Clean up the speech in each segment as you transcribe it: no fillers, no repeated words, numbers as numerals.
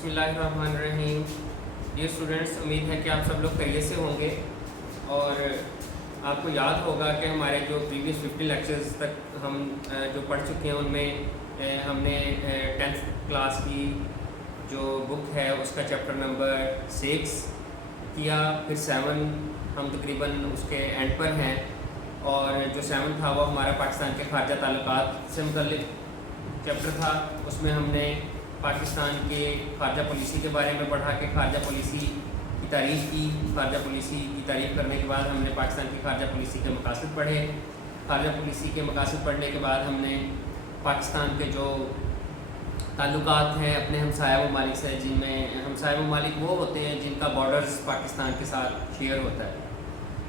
بسم اللہ الرحمن الرحیم. ڈیئر اسٹوڈنٹس، امید ہے کہ آپ سب لوگ خیریت سے ہوں گے. اور آپ کو یاد ہوگا کہ ہمارے جو پریویس 50 لیکچرز تک ہم جو پڑھ چکے ہیں ان میں ہم نے 10th کلاس کی جو بک ہے اس کا چیپٹر نمبر 6 کیا، پھر 7 ہم تقریباً اس کے اینڈ پر ہیں. اور جو 7 تھا وہ ہمارا پاکستان کے خارجہ تعلقات سے متعلق چیپٹر تھا. اس میں ہم نے پاکستان کے خارجہ پالیسی کے بارے میں پڑھا کہ خارجہ پالیسی کی تعریف کی. خارجہ پالیسی کی تعریف کرنے کے بعد ہم نے پاکستان کی خارجہ پالیسی کے مقاصد پڑھے. خارجہ پالیسی کے مقاصد پڑھنے کے بعد ہم نے پاکستان کے جو تعلقات ہیں اپنے ہمسایہ ممالک سے، جن میں ہمسایہ ممالک وہ ہوتے ہیں جن کا بارڈرز پاکستان کے ساتھ شیئر ہوتا ہے.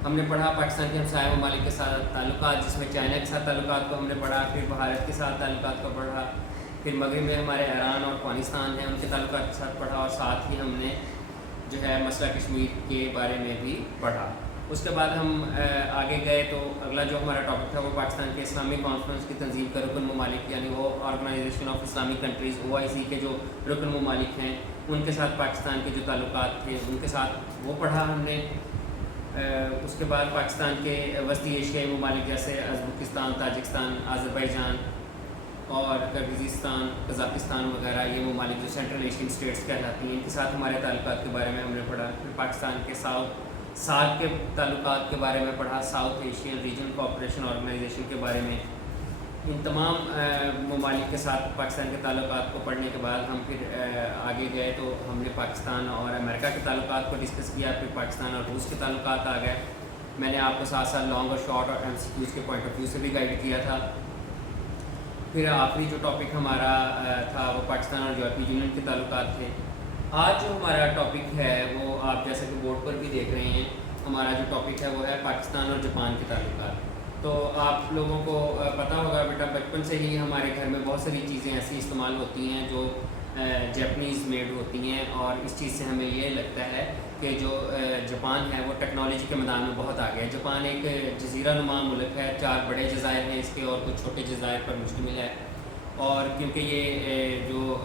ہم نے پڑھا پاکستان کے ہمسایہ ممالک کے ساتھ تعلقات، جس میں چائنا کے ساتھ تعلقات کو ہم نے پڑھا، پھر بھارت کے ساتھ تعلقات کو پڑھا، پھر مغرب میں ہمارے ایران اور افغانستان ہیں ان کے تعلقات کے ساتھ پڑھا، اور ساتھ ہی ہم نے جو ہے مسئلہ کشمیر کے بارے میں بھی پڑھا. اس کے بعد ہم آگے گئے تو اگلا جو ہمارا ٹاپک تھا وہ پاکستان کے اسلامی کانفرنس کی تنظیم کا رکن ممالک، یعنی وہ organisation of Islamic countries OIC کے جو رکن ممالک ہیں ان کے ساتھ پاکستان کے جو تعلقات تھے ان کے ساتھ وہ پڑھا ہم نے. اس کے بعد پاکستان کے وسطی ایشیائی ممالک جیسے ازبکستان، تاجکستان، آذربائیجان اور کرغزستان، قزاقستان وغیرہ، یہ ممالک جو سینٹرل ایشین اسٹیٹس کہلاتی ہیں، ان کے ساتھ ہمارے تعلقات کے بارے میں ہم نے پڑھا. پھر پاکستان کے ساؤتھ کے تعلقات کے بارے میں پڑھا، South Asian regional cooperation organisation کے بارے میں. ان تمام ممالک کے ساتھ پاکستان کے تعلقات کو پڑھنے کے بعد ہم پھر آگے گئے تو ہم نے پاکستان اور امریکہ کے تعلقات کو ڈسکس کیا. پھر پاکستان اور روس کے تعلقات آ گئے. میں نے آپ کو ساتھ ساتھ لانگ اور شارٹ اور MCQs کے پوائنٹ آف ویو سے بھی گائیڈ کیا تھا. پھر آخری جو ٹاپک ہمارا تھا وہ پاکستان اور یورپی یونین کے تعلقات تھے. آج جو ہمارا ٹاپک ہے وہ آپ جیسے کہ بورڈ پر بھی دیکھ رہے ہیں، ہمارا جو ٹاپک ہے وہ ہے پاکستان اور جاپان کے تعلقات. تو آپ لوگوں کو پتہ ہوگا بیٹا، بچپن سے ہی ہمارے گھر میں بہت ساری چیزیں ایسی استعمال ہوتی ہیں جو جاپنیز میڈ ہوتی ہیں، اور اس چیز سے ہمیں یہ لگتا ہے کہ جو جاپان ہے وہ ٹیکنالوجی کے میدان میں بہت آگے ہے. جاپان ایک جزیرہ نما ملک ہے، 4 بڑے جزائر ہیں اس کے اور کچھ چھوٹے جزائر پر مشتمل ہے. اور کیونکہ یہ جو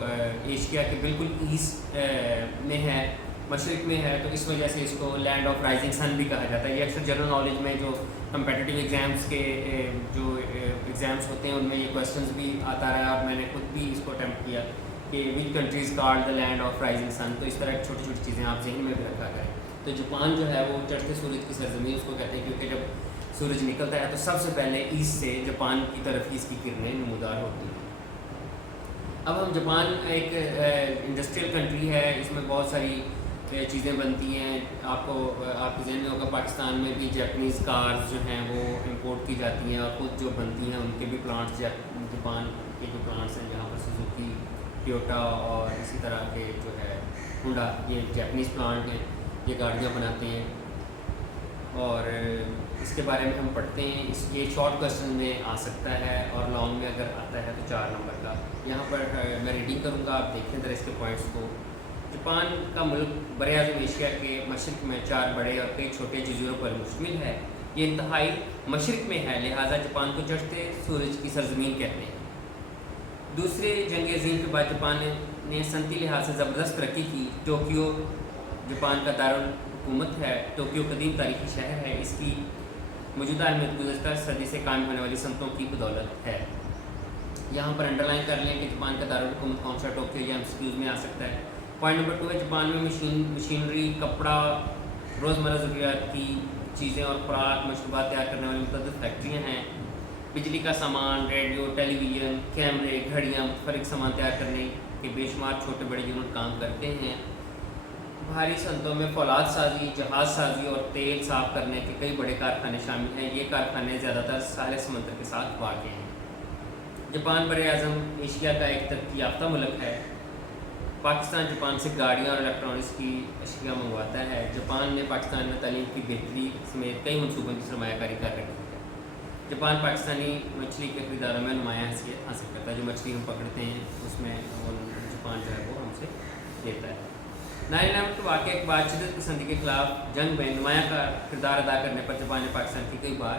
ایشیا کے بالکل ایسٹ میں ہے، مشرق میں ہے، تو اس وجہ سے اس کو لینڈ آف رائزنگ سن بھی کہا جاتا ہے. یہ اکثر جنرل نالج میں جو کمپیٹیٹیو ایگزامس کے جو ایگزامس ہوتے ہیں ان میں یہ کویسچنز بھی آتا رہا، اور میں نے خود بھی اس کو اٹیمپٹ کیا کہ which countries called the land of rising sun. تو اس طرح چھوٹی چھوٹی چیزیں آپ ذہن میں بھی رکھا کریں. تو جاپان جو ہے وہ چڑھتے سورج کی سرزمین اس کو کہتے ہیں، کیونکہ جب سورج نکلتا ہے تو سب سے پہلے ایسٹ سے جاپان کی طرف ہی اس کی کرنیں نمودار ہوتی ہیں. اب ہم جاپان ایک انڈسٹریل کنٹری ہے، اس میں بہت ساری چیزیں بنتی ہیں. آپ کے ذہن میں ہوگا پاکستان میں بھی جاپنیز کارز جو ہیں وہ امپورٹ کی جاتی ہیں، اور خود جو بنتی ہیں ان کے بھی پلانٹس جاپان کے جو پلانٹس ہیں جہاں پر سوزوکی، ٹویوٹا اور اسی طرح کے جو ہے ہونڈا، یہ جاپنیز پلانٹ ہیں، یہ گاڑیاں بناتے ہیں. اور اس کے بارے میں ہم پڑھتے ہیں. یہ شارٹ کویسچن میں آ سکتا ہے اور لانگ میں اگر آتا ہے تو 4 نمبر کا. یہاں پر میں ریڈنگ کروں گا، آپ دیکھیں ذرا اس کے پوائنٹس کو. جاپان کا ملک براعظم ایشیا کے مشرق میں 4 بڑے اور کئی چھوٹے جزیروں پر مشتمل ہے. یہ انتہائی مشرق میں ہے، لہٰذا جاپان کو چڑھتے سورج کی سرزمین کہتے ہیں. دوسرے جنگ عظیم کے بعد جاپان نے صنعتی لحاظ سے زبردست ترقی کی. ٹوکیو جاپان کا دارالحکومت ہے. ٹوکیو قدیم تاریخی شہر ہے. اس کی موجودہ اہمیت گزشتہ صدی سے قائم ہونے والی صنعتوں کی بدولت ہے. یہاں پر انڈر لائن کر لیں کہ جاپان کا دارالحکومت کون سا. ٹوکیو یا MCQs میں آ سکتا ہے. پوائنٹ نمبر 2 ہے جاپان میں مشینری، کپڑا، روزمرہ ضروریات کی چیزیں اور خوراک مشروبات تیار کرنے والی متعدد فیکٹریاں ہیں. بجلی کا سامان، ریڈیو، ٹیلی ویژن، کیمرے، گھڑیاں، متفرق سامان تیار کرنے کے بے شمار چھوٹے بڑے یونٹ کام کرتے ہیں. بھاری صنعتوں میں فولاد سازی، جہاز سازی اور تیل صاف کرنے کے کئی بڑے کارخانے شامل ہیں. یہ کارخانے زیادہ تر ساحل سمندر کے ساتھ واقع ہیں. جاپان براعظم ایشیا کا ایک ترقی یافتہ ملک ہے. پاکستان جاپان سے گاڑیاں اور الیکٹرانکس کی اشیاء منگواتا ہے. جاپان نے پاکستان میں تعلیم کی بہتری سمیت کئی منصوبوں کی سرمایہ کاری کر رکھی ہے. جاپان پاکستانی مچھلی کے خریداروں میں نمایاں حیثیت حاصل کرتا ہے. جو مچھلی ہم پکڑتے ہیں اس میں جاپان جو ہے وہ ہم سے لیتا ہے. 9/11 کے واقعے کے بعد شدت پسندی کے خلاف جنگ میں نمایاں کا کردار ادا کرنے پر جاپان نے پاکستان کی کئی بار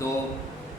2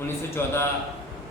1914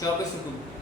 24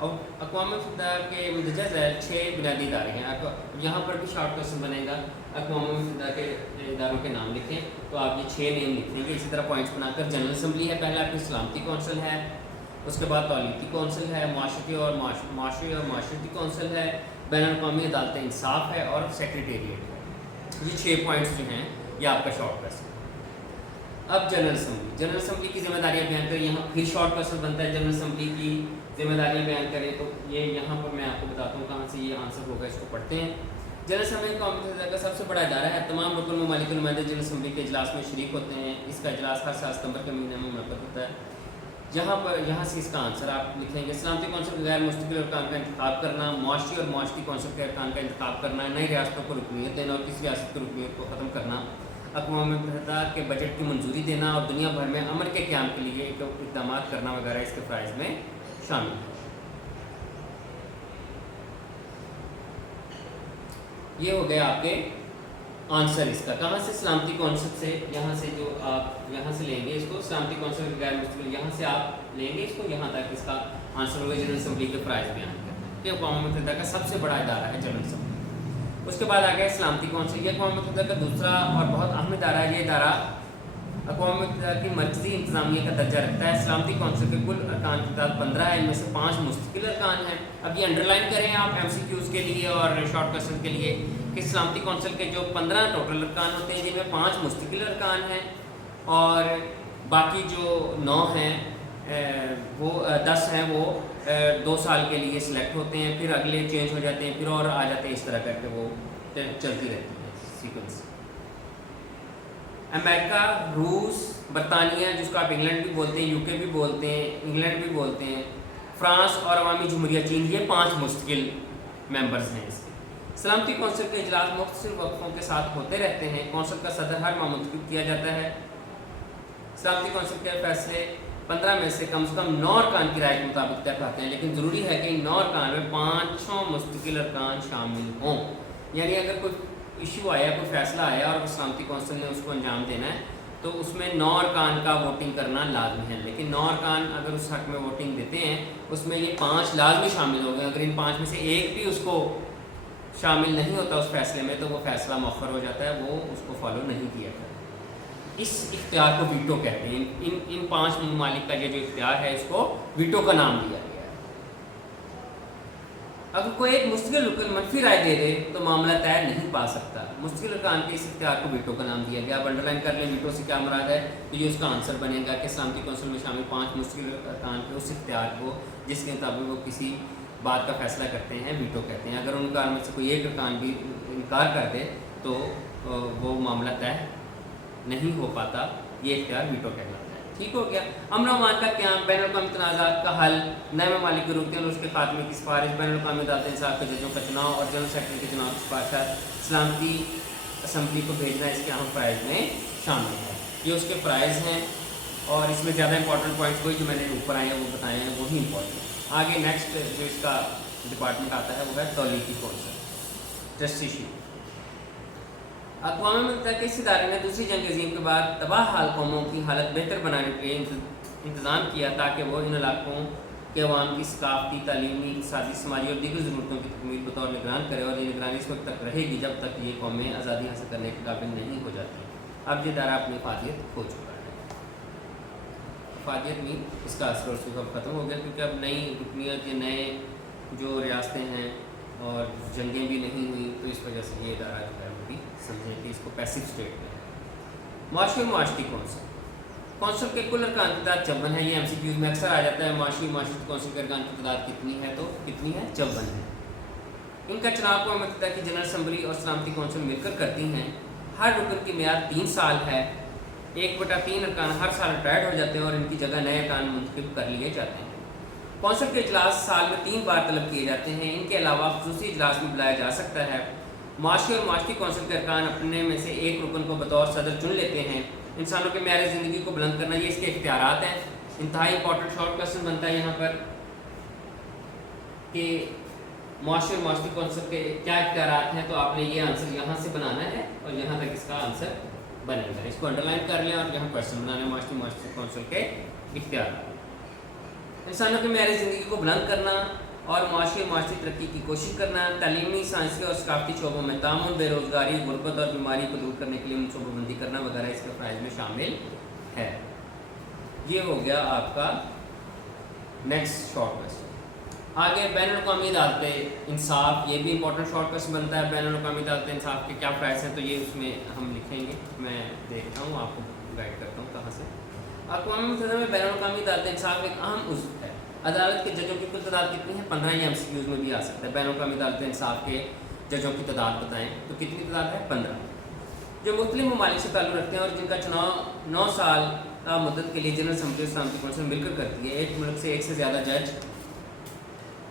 اور اقوام متحدہ کے مندرجہ ذیل 6 بنیادی ادارے ہیں. یہاں پر بھی شارٹ کوشچن بنے گا, اقوام متحدہ کے اداروں کے نام لکھیں تو آپ یہ 6 نیم لکھیں گے. اسی طرح پوائنٹس بنا کر جنرل اسمبلی ہے پہلا, پھر سلامتی کونسل ہے, اس کے بعد تولیتی کونسل ہے, معاشی اور معاشرتی کونسل ہے, بین الاقوامی عدالت انصاف ہے, اور سیکریٹریٹ ہے. یہ 6 پوائنٹس جو ہیں یہ آپ کا شارٹ کوشچن. اب جنرل اسمبلی کی ذمہ داریاں بیان کریں. یہاں پھر شارٹ کوشچن بنتا ہے جنرل اسمبلی کی ذمہ داریاں بیان کریں, تو یہ یہاں پر میں آپ کو بتاتا ہوں کہاں سے یہ آنسر ہوگا, اس کو پڑھتے ہیں. جنرل اسمبلی اقوام متحدہ کا سب سے بڑا ادارہ ہے. تمام رکن ممالک کے نمائندے جنرل اسمبلی کے اجلاس میں شریک ہوتے ہیں. اس کا اجلاس ہر سال ستمبر کے مہینے میں منعقد ہوتا ہے. یہاں سے اس کا آنسر آپ لکھیں گے. سلامتی کونسل کے غیر مستقل ارکان کا انتخاب کرنا, معاشی اور معاشرتی کونسل کے ارکان کا انتخاب کرنا, نئی ریاستوں کو رکنیت دینا اور کسی ریاست کی رکنیت کو ختم کرنا, اقوام متحدہ کے بجٹ کی منظوری دینا اور دنیا بھر میں امن کے قیام کے لیے اقدامات کرنا وغیرہ اس کے فرائض میں شامل ہے. یہ ہو گیا آپ کے آنسر اس کا. کہاں سے؟ سلامتی کونسل سے. یہاں سے جو آپ یہاں سے لیں گے اس کو, سلامتی کونسل کے غیر مستقل, یہاں سے آپ لیں گے اس کو, یہاں تک اس کا آنسر ہوگا جنرل اسمبلی کے فرائض بیان کرنا ہے کہ اقوام متحدہ کا سب سے بڑا ادارہ ہے جنرل اسمبلی. اس کے بعد آ گیا سلامتی کونسل. یہ اقوام متحدہ کا دوسرا اور بہت اہم ادارہ ہے. یہ ادارہ اقوام متحدہ کی مرکزی انتظامیہ کا درجہ رکھتا ہے. سلامتی کونسل کے کل ارکان کی تعداد 15 ہے, ان میں سے 5 مستقل ارکان ہیں. اب یہ انڈر لائن کریں آپ ایم سی کیوز کے لیے اور شارٹ کوشچن کے لیے کہ سلامتی کونسل کے جو 15 ٹوٹل ارکان ہوتے ہیں جن میں 5 مستقل ارکان ہیں اور باقی جو 9 ہیں وہ 10 ہیں وہ 2 سال کے لیے سلیکٹ ہوتے ہیں, پھر اگلے چینج ہو جاتے ہیں, پھر اور آ جاتے ہیں, اس طرح کر کے وہ چلتی رہتی ہے سیکوینس. امریکہ, روس, برطانیہ جس کو آپ انگلینڈ بھی بولتے ہیں, یو کے بھی بولتے ہیں, انگلینڈ بھی بولتے ہیں, فرانس اور عوامی جمہوریہ چین, یہ 5 مستقل ممبرز ہیں اس کے. سلامتی کونسل کے اجلاس مختصر وقفوں کے ساتھ ہوتے رہتے ہیں. کونسل کا صدر ہر ماہ منتخب کیا جاتا ہے. سلامتی کونسل کے فیصلے 15 میں سے کم 9 ارکان کی رائے کے مطابق طے پاتے ہیں, لیکن ضروری ہے کہ ان 9 ارکان میں 5 مستقل ارکان شامل ہوں. یعنی اگر کوئی ایشو آیا, کوئی فیصلہ آیا اور سلامتی کونسل نے اس کو انجام دینا ہے تو اس میں 9 ارکان کا ووٹنگ کرنا لازمی ہے. لیکن 9 ارکان اگر اس حق میں ووٹنگ دیتے ہیں اس میں یہ 5 لازمی شامل ہو گئے. اگر ان 5 میں سے ایک بھی اس کو شامل نہیں ہوتا اس فیصلے میں تو وہ فیصلہ مؤخر ہو جاتا ہے, وہ اس کو فالو نہیں کیا جاتا. اس اختیار کو ویٹو کہتے ہیں. ان 5 ممالک کا یہ جو اختیار ہے اس کو ویٹو کا نام دیا گیا ہے. اگر کوئی ایک مستقل رکن منفی رائے دے دے تو معاملہ طے نہیں پا سکتا. مستقل ارکان کے اس اختیار کو ویٹو کا نام دیا گیا. آپ انڈر لائن کر لیں ویٹو سے کیا مراد ہے, تو یہ اس کا آنسر بنے گا کہ سلامتی کونسل میں شامل 5 مستقل ارکان کے اس اختیار کو جس کے مطابق وہ کسی بات کا فیصلہ کرتے ہیں ویٹو کہتے ہیں. اگر ان ارکان میں سے کوئی ایک ارکان بھی انکار کر دے تو وہ معاملہ طے نہیں ہو پاتا, یہ اختیار ویٹو کہلاتا ہے. ٹھیک ہو گیا. امن و امان کا قیام, بین الاقوامی تنازعات کا حل, نئے ممالک کی رکن اور اس کے خاتمے کی سفارش, بین الاقوامی عدالت انصاف کے ججوں کا چناؤ اور جنرل سیکرٹری کے چناؤ کی سفارشات سلامتی اسمبلی کو بھیجنا اس کے اہم فرائض میں شامل ہے. یہ اس کے فرائض ہیں اور اس میں زیادہ امپورٹنٹ پوائنٹس وہی جو میں نے اوپر آئے ہیں وہ بتائے ہیں وہی امپورٹنٹ. آگے نیکسٹ جو اس کا ڈپارٹمنٹ آتا ہے وہ ہے تولیتی کونسل, ٹرسٹیشپ. اقوام متحدہ کے اس ادارے نے دوسری جنگ عظیم کے بعد تباہ حال قوموں کی حالت بہتر بنانے کے لیے انتظام کیا تاکہ وہ ان علاقوں کے عوام کی ثقافتی, تعلیمی, اقتصادی, سماجی اور دیگر ضرورتوں کی تکمیل بطور نگران کرے, اور یہ نگرانی اس وقت تک رہے گی جب تک یہ قومیں آزادی حاصل کرنے کے قابل نہیں ہو جاتی. اب یہ ادارہ اپنی افادیت کھو چکا ہے. افادیت نہیں, اس کا اثر اس وقت ختم ہو گیا کیونکہ اب نئی رکنیت یا نئے جو ریاستیں ہیں اور جنگیں بھی نہیں ہوئی, تو اس وجہ سے یہ ادارہ جو ہے وہ بھی سمجھیں کہ اس کو پیسو اسٹیٹ میں ہے. معاشی اور معاشرتی کونسل. کونسل کے کل ارکان کی تعداد 54 ہے. یہ ایم سی کیوز میں اکثر آ جاتا ہے. معاشی اور معاشرتی کونسل کے ارکان کی تعداد کتنی ہے, تو کتنی ہے, 54 ہے. ان کا چناؤ اقوام متحدہ کی جنرل اسمبلی اور سلامتی کونسل مل کر کرتی ہیں. ہر رکن کی میعاد 3 سال ہے. 1/3 ارکان ہر سال ریٹائرڈ ہو جاتے ہیں اور ان کی جگہ نئے ارکان منتخب کر لیے جاتے ہیں. کونسل کے اجلاس سال میں 3 بار طلب کیے جاتے ہیں. ان کے علاوہ خصوصی اجلاس بھی بلایا جا سکتا ہے. معاشی اور معاشرتی کونسل کے ارکان اپنے میں سے ایک رکن کو بطور صدر چن لیتے ہیں. انسانوں کے معیار زندگی کو بلند کرنا, یہ اس کے اختیارات ہیں. انتہائی امپورٹنٹ شارٹ کویسچن بنتا ہے یہاں پر کہ معاشی اور معاشرتی کونسل کے کیا اختیارات ہیں, تو آپ نے یہ آنسر یہاں سے بنانا ہے اور یہاں تک اس کا آنسر بنے گا. اس کو انڈر لائن کر لیں اور یہاں کویسچن بنانا ہے. معاشرتی کونسل کے اختیارات, انسانوں کے معیار زندگی کو بلند کرنا, اور معاشی ترقی کی کوشش کرنا، تعلیمی، سائنسی اور ثقافتی شعبوں میں تعاون، بے روزگاری، غربت اور بیماری کو دور کرنے کے لیے منصوبہ بندی کرنا وغیرہ اس کے فرائض میں شامل ہے۔ یہ ہو گیا آپ کا نیکسٹ شارٹ کوسچن۔ آگے بین الاقوامی عدالت انصاف، یہ بھی امپورٹنٹ شارٹ کوسچن بنتا ہے۔ بین الاقوامی عدالت انصاف کے کیا فرائض ہیں، تو یہ اس میں ہم لکھیں گے، میں دیکھتا ہوں آپ کو گائڈ کرتا ہوں کہاں سے۔ اقوام متحدہ میں بین الاقوامی عدالت انصاف ایک اہم عضو ہے۔ عدالت کے ججوں کی کل تعداد کتنی ہے؟ 15 یا MCQs میں بھی آ سکتا ہے۔ بین الاقوامی عدالت انصاف کے ججوں کی تعداد بتائیں تو کتنی تعداد ہے؟ 15، جو مختلف ممالک سے تعلق رکھتے ہیں اور جن کا چناؤ 9 سال مدت کے لیے جنرل اسمبلی اور سلامتی کونسل مل کر کرتی ہے۔ ایک ملک سے ایک سے زیادہ جج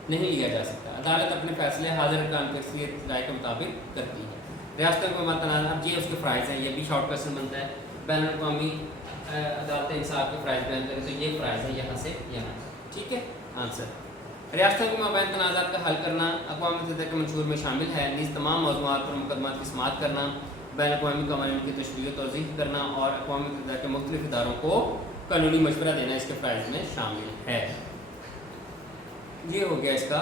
نہیں لیا جا سکتا۔ عدالت اپنے فیصلے حاضر ارکان کی اکثریت رائے کے مطابق کرتی ہے۔ ریاستوں کے متنازع، اب یہ اس کے فرائض ہیں، یہ بھی شارٹ کوسچن بنتا ہے۔ بین الاقوامی عدالت انصاف کے فرائض بیان کریں تو یہ فرائض ہے یہاں سے یہاں، ٹھیک ہے۔ آنسر، ریاستوں کے مابین تنازعات کا حل کرنا اقوام متحدہ کے منشور میں شامل ہے، نیز تمام موضوعات پر مقدمات کی سماعت کرنا، بین الاقوامی قوانین کی تشریح و توضیح کرنا اور اقوام متحدہ کے مختلف اداروں کو قانونی مشورہ دینا اس کے فرائض میں شامل ہے۔ یہ ہو گیا اس کا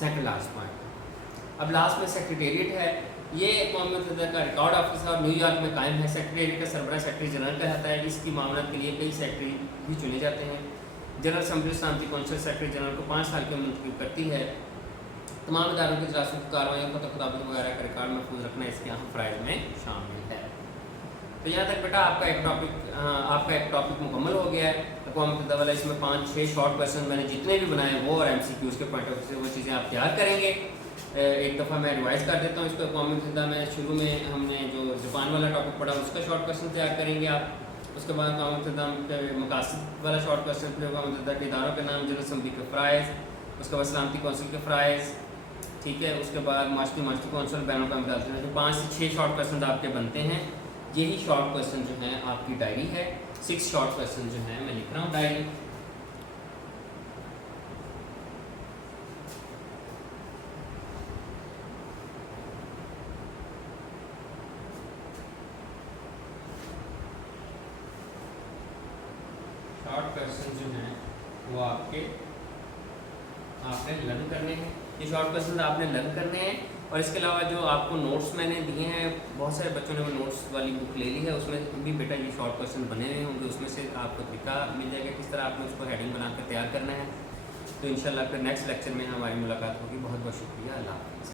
سیکنڈ لاسٹ پوائنٹ۔ اب لاسٹ میں سیکریٹریٹ ہے، یہ اقوام متحدہ کا ریکارڈ آفس ہے اور نیو یارک میں قائم ہے۔ سیکریٹریٹ کا سربراہ سیکرٹری جنرل کہلاتا ہے۔ اس کی معاملات کے لیے کئی سیکرٹری بھی چنے جاتے ہیں۔ جنرل اسمبلی سلامتی کونسل سیکرٹری جنرل کو 5 سال کے منتخب کرتی ہے۔ تمام اداروں کی اجلاسوں کی کارروائیوں کو خطابت وغیرہ کا ریکارڈ محفوظ رکھنا اس کے اہم فرائض میں شامل ہے۔ تو یہاں تک بیٹا آپ کا ایک ٹاپک مکمل ہو گیا ہے اقوام متحدہ والا۔ اس میں 5-6 شارٹ کوسچن میں نے جتنے بھی بنائے وہ اور MCQs کے پوائنٹ آف ویو سے وہ چیزیں آپ تیار کریں گے۔ ایک دفعہ میں ریوائز کر دیتا ہوں اس کو۔ اقوام متحدہ میں شروع میں ہم نے جو زبان والا ٹاپک پڑھا اس کا شارٹ کوسچن تیار کریں گے آپ۔ اس کے بعد اقوام متحدہ کے مقاصد والا شارٹ کوسچن، پھر اقوام متحدہ کے اداروں کے نام، جنرل اسمبلی کے فرائض، اس کے بعد سلامتی کونسل کے فرائض، ٹھیک ہے۔ اس کے بعد معاشرتی کونسل، بین الاقوامی عدالت میں جو 5 سے 6 شارٹ کوسچن آپ کے بنتے ہیں، یہی شارٹ کوسچن جو ہیں آپ کی ڈائری ہے۔ 6 شارٹ کوسچن جو ہیں میں لکھ رہا ہوں ڈائری۔ شارٹ کوسچن جو ہیں وہ آپ نے لرن کرنے ہیں۔ یہ شارٹ کوسچن آپ نے لرن کرنے ہیں، اور اس کے علاوہ جو آپ کو نوٹس میں نے دیے ہیں، بہت سارے بچوں نے وہ نوٹس والی بک لے لی ہے، اس میں بھی بیٹا یہ شارٹ کوسچن بنے ہوئے ہوں گے۔ اس میں سے آپ کو طریقہ مل جائے گا کس طرح آپ نے اس کو ہیڈنگ بنا کر تیار کرنا ہے۔ تو انشاءاللہ پھر نیکسٹ لیکچر میں ہماری ملاقات ہوگی۔ بہت بہت شکریہ، اللہ حافظ۔